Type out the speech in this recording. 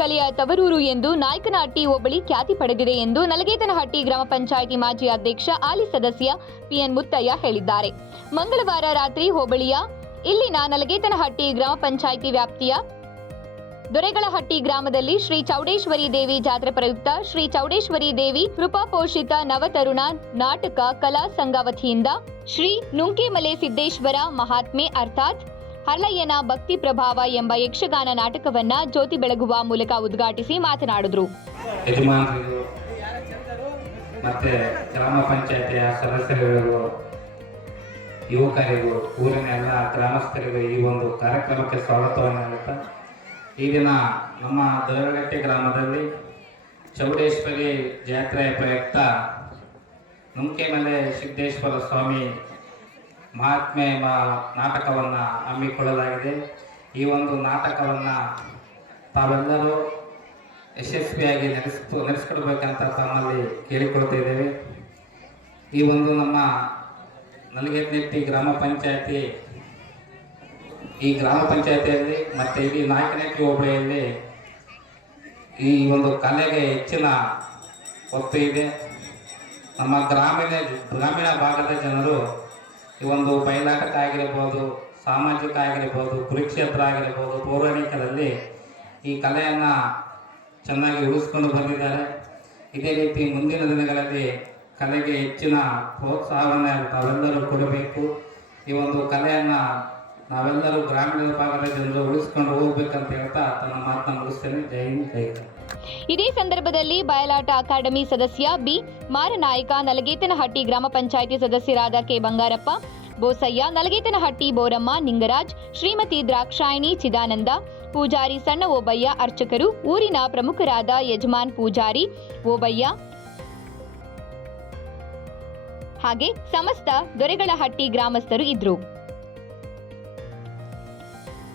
ಕಲೆಯ ತವರೂರು ಎಂದು ನಾಯಕನಹಟ್ಟಿ ಹೋಬಳಿ ಖ್ಯಾತಿ ಪಡೆದಿದೆ ಎಂದು ನಲಗೇತನಹಟ್ಟಿ ಗ್ರಾಮ ಪಂಚಾಯಿತಿ ಮಾಜಿ ಅಧ್ಯಕ್ಷ ಹಾಲಿ ಸದಸ್ಯ ಪಿಎನ್ ಮುತ್ತಯ್ಯ ಹೇಳಿದ್ದಾರೆ. ಮಂಗಳವಾರ ರಾತ್ರಿ ಹೋಬಳಿಯ ಇಲ್ಲಿನ ನಲಗೇತನಹಟ್ಟಿ ಗ್ರಾಮ ಪಂಚಾಯಿತಿ ವ್ಯಾಪ್ತಿಯ ದೊರೆಗಳಹಟ್ಟಿ ಗ್ರಾಮದಲ್ಲಿ ಶ್ರೀ ಚೌಡೇಶ್ವರಿ ದೇವಿ ಜಾತ್ರೆ ಪ್ರಯುಕ್ತ ಶ್ರೀ ಚೌಡೇಶ್ವರಿ ದೇವಿ ಕೃಪಾಪೋಷಿತ ನವತರುಣ ನಾಟಕ ಕಲಾ ಸಂಘ ವತಿಯಿಂದ ಶ್ರೀ ನುಂಕೇಮಲೆ ಸಿದ್ದೇಶ್ವರ ಮಹಾತ್ಮೆ ಅರ್ಥಾತ್ ಹರ್ಲಯ್ಯನ ಭಕ್ತಿ ಪ್ರಭಾವ ಎಂಬ ಯಕ್ಷಗಾನ ನಾಟಕವನ್ನ ಜ್ಯೋತಿ ಬೆಳಗುವ ಮೂಲಕ ಉದ್ಘಾಟಿಸಿ ಮಾತನಾಡಿದರು. ಯಜಮಾನರಿಗೂ ಮತ್ತೆ ಗ್ರಾಮ ಪಂಚಾಯತಿಯ ಸದಸ್ಯರಿಗೂ, ಯುವಕರಿಗೂ, ಊರಿನ ಎಲ್ಲ ಗ್ರಾಮಸ್ಥರಿಗೂ ಈ ಒಂದು ಕಾರ್ಯಕ್ರಮಕ್ಕೆ ಸ್ವಾಗತವನ್ನು ಹೇಳುತ್ತಾ, ಈ ದಿನ ನಮ್ಮ ದೊರೆಗಟ್ಟಿ ಗ್ರಾಮದಲ್ಲಿ ಚೌಡೇಶ್ವರಿ ಜಾತ್ರೆಯ ಪ್ರಯುಕ್ತ ನುಂಕೇಮಲೆ ಸಿದ್ದೇಶ್ವರ ಸ್ವಾಮಿ ಮಹಾತ್ಮೆ ಎಂಬ ನಾಟಕವನ್ನು ಹಮ್ಮಿಕೊಳ್ಳಲಾಗಿದೆ. ಈ ಒಂದು ನಾಟಕವನ್ನು ತಾವೆಲ್ಲರೂ ಯಶಸ್ವಿಯಾಗಿ ನಡೆಸಿಕೊಡ್ಬೇಕಂತ ತಮ್ಮಲ್ಲಿ ಕೇಳಿಕೊಳ್ತಿದ್ದೇವೆ. ಈ ಒಂದು ನಮ್ಮ ನಲಗೇತನಹಟ್ಟಿ ಗ್ರಾಮ ಪಂಚಾಯತಿ ಈ ಗ್ರಾಮ ಪಂಚಾಯತಿಯಲ್ಲಿ ಮತ್ತು ಇಡೀ ನಾಯಕನಹಟ್ಟಿ ಹೋಬಳಿಯಲ್ಲಿ ಈ ಒಂದು ಕಲೆಗೆ ಹೆಚ್ಚಿನ ಒತ್ತು ಇದೆ. ನಮ್ಮ ಗ್ರಾಮೀಣ ಭಾಗದ ಜನರು ಈ ಒಂದು ಬಯಲಾಟ ಆಗಿರ್ಬೋದು, ಸಾಮಾಜಿಕ ಆಗಿರ್ಬೋದು, ಕುರುಕ್ಷೇತ್ರ ಆಗಿರ್ಬೋದು, ಪೌರಾಣಿಕರಲ್ಲಿ ಈ ಕಲೆಯನ್ನು ಚೆನ್ನಾಗಿ ಉಳಿಸ್ಕೊಂಡು ಬಂದಿದ್ದಾರೆ. ಇದೇ ರೀತಿ ಮುಂದಿನ ದಿನಗಳಲ್ಲಿ ಕಲೆಗೆ ಹೆಚ್ಚಿನ ಪ್ರೋತ್ಸಾಹವನ್ನು ತಾವೆಲ್ಲರೂ ಕೊಡಬೇಕು. ಈ ಒಂದು ಕಲೆಯನ್ನು ನಾವೆಲ್ಲರೂ ಗ್ರಾಮೀಣ ಭಾಗದ ಜನರು ಉಳಿಸ್ಕೊಂಡು ಹೋಗ್ಬೇಕಂತ ಹೇಳ್ತಾ ತನ್ನ ಮಾತನ್ನು ಮುಗಿಸ್ತೇನೆ. ಜೈ ಹಿಂದ್, ಜೈ ಕರ್ನಾಟಕ. ಇದೇ ಸಂದರ್ಭದಲ್ಲಿ ಬಯಲಾಟ ಅಕಾಡೆಮಿ ಸದಸ್ಯ ಬಿ ಮಾರನಾಯಕ, ನಲಗೇತನಹಟ್ಟಿ ಗ್ರಾಮ ಪಂಚಾಯಿತಿ ಸದಸ್ಯರಾದ ಕೆ ಬಂಗಾರಪ್ಪ, ಬೋಸಯ್ಯ, ನಲಗೇತನಹಟ್ಟಿ ಬೋರಮ್ಮ, ನಿಂಗರಾಜ್, ಶ್ರೀಮತಿ ದ್ರಾಕ್ಷಾಯಿಣಿ, ಚಿದಾನಂದ, ಪೂಜಾರಿ ಸಣ್ಣ ಓಬಯ್ಯ, ಅರ್ಚಕರು, ಊರಿನ ಪ್ರಮುಖರಾದ ಯಜಮಾನ್ ಪೂಜಾರಿ ಓಬಯ್ಯ ಹಾಗೆ ಸಮಸ್ತ ದೊರೆಗಳಹಟ್ಟಿ ಗ್ರಾಮಸ್ಥರು ಇದ್ರು.